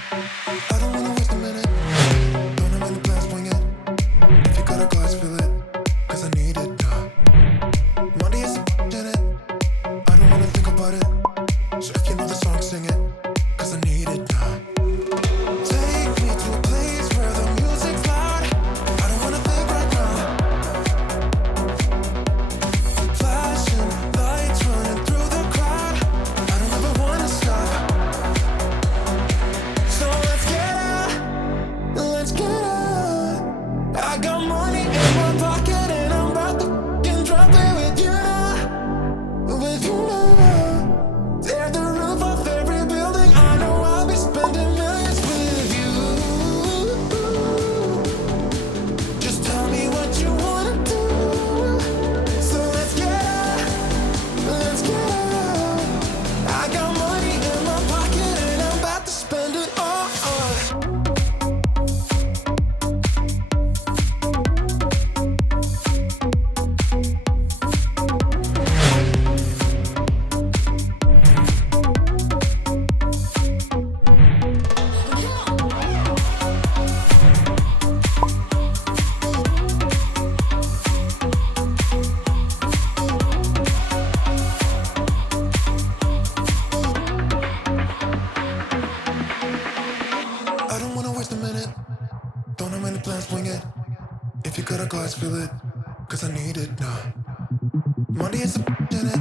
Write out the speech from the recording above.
I don't wanna waste a minute. Don't have any plans, wing it. If you got a glass, fill it. Cause I need it, Monday is in it. I don't wanna think about it. So if you know the song, sing it. Cause I need it, Take me to a place where the music's loud. I don't wanna think right now. Flashing lights running through the crowd. I don't ever wanna stop. So let's get out. Let's get out. I got money in my pocket and I'm about to f***ing drop it with you now. With you now. Tear the roof off every building. I know I'll be spending millions with you. Just tell me what you wanna do. So let's get out. Let's get out. I got money in my pocket and I'm about to spend it all. I don't wanna waste a minute. Don't have many plans, wing it. If you got a glass, fill it. Cause I need it now. Monday is in it.